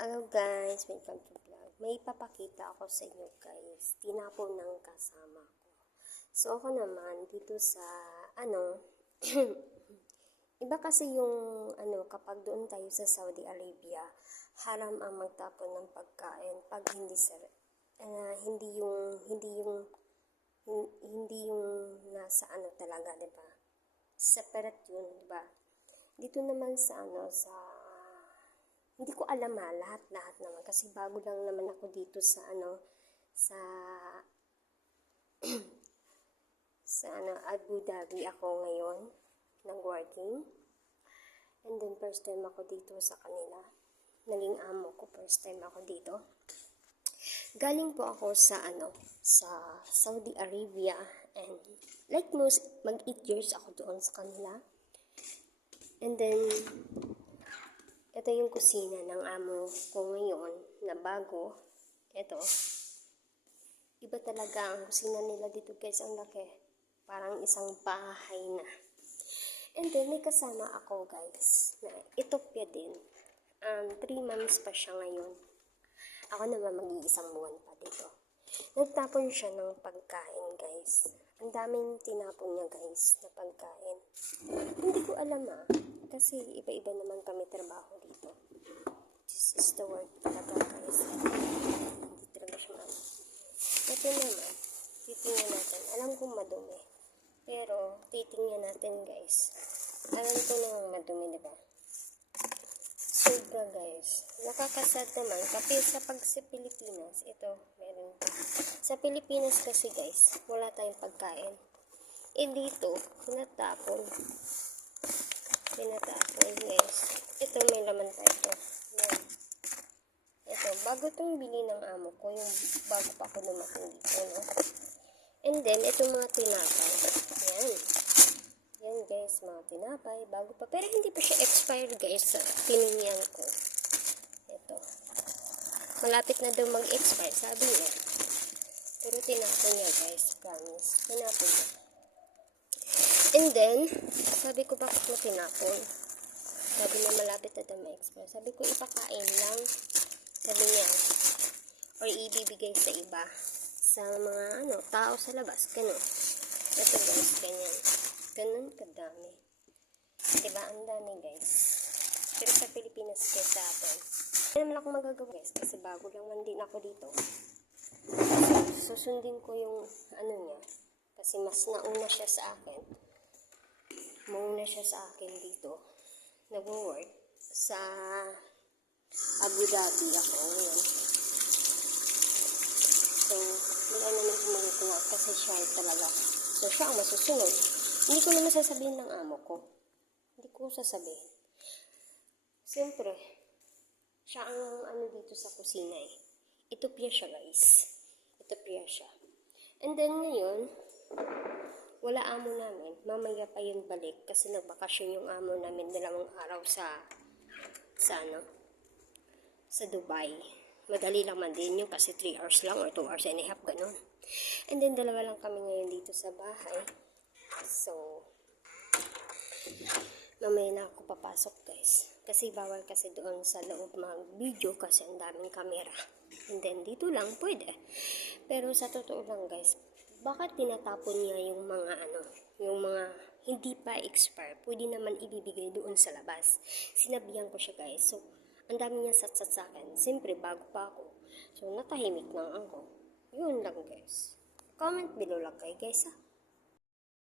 Hello guys, welcome to vlog. May papakita ako sa inyo guys. Tinapon ng kasama ko. So ako naman dito sa iba kasi yung kapag doon tayo sa Saudi Arabia, haram ang magtapon ng pagkain pag hindi yung nasa talaga, 'di ba? Separate yun, 'di ba? Dito naman sa hindi ko alam lahat naman kasi bago lang naman ako dito sa Abu Dhabi ako ngayon nag-working. And then first time ako dito sa kanila. Naging amo ko, first time ako dito. Galing po ako sa Saudi Arabia, and like most mag 8 years ako doon sa kanila. And then ito yung kusina ng amo ko ngayon na bago. Ito. Iba talaga ang kusina nila dito guys. Ang laki. Parang isang bahay na. And then may kasama ako guys na Ethiopia din. 3 months pa siya ngayon. Ako naman mag-iisang buwan pa dito. Nagtapon siya ng pagkain guys. Ang daming tinapon niya guys na pagkain. Hindi ko alam kasi iba-iba naman kami trabaho dito. This is the work talaga guys. Hindi talaga siya Ito naman, titingnan natin. Alam kong madumi. Pero, titingnan natin guys. Alam ko namang madumi, diba? Sobra guys. Nakakasad naman. Kapag sa Pilipinas, ito, meron pa. Sa Pilipinas kasi guys, wala tayong pagkain. Dito, pinatapon guys. Ito, may laman pa ito. Yan. Ito, bago itong bili ng amo ko, yung bago pa ako lumaking dito, no? And then, itong mga tinapay. Yan. Yan guys, mga tinapay, bago pa. Pero hindi pa siya expired guys. Tinignan ko. Ito. Malapit na daw mag-expire, sabi niya. Pero tinapon niya guys, promise. Tinapon niya. And then, sabi ko bakit mo tinapon? Sabi na malapit na daw ma-expire. Sabi ko ipakain lang. Sabi niya, or ibibigay sa iba. Sa mga tao sa labas. Ganun. Ito guys, ganyan. Ganun kadami. Diba? Ang dami guys. Pero sa Pilipinas kaysa atin. Hindi naman ako magagawa guys. Kasi bago lang man din ako dito. So, susundin ko yung niya. Kasi mas nauna siya sa akin. Mauna siya sa akin dito. Nag-work sa Abu Dhabi ako ngayon. So, wala naman ako magagawa kasi siya talaga. So, siya ang masusunod. Hindi ko naman sasabihin ng amo ko. Hindi ko sasabihin. Siyempre, siya ang dito sa kusina eh. Ethiopia siya guys. Ethiopia siya. And then ngayon, wala amo namin. Mamaya pa yun balik kasi nagbakasyon yung amo namin 2 araw sa Dubai. Madali lang man din yun kasi 3 hours lang or 2 hours and a half, ganun. And then 2 lang kami ngayon dito sa bahay. So, mamaya na ako papasok guys. Kasi bawal kasi doon sa loob mag-video kasi ang daming camera. And then dito lang pwede. Pero sa totoo lang guys, bakit tinatapon niya yung mga hindi pa expire? Pwede naman ibibigay doon sa labas. Sinabihan ko siya guys. So, ang dami niya satsat sa akin. Siyempre, bago pa ako. So, natahimik lang ako. Yun lang guys. Comment below lang kayo guys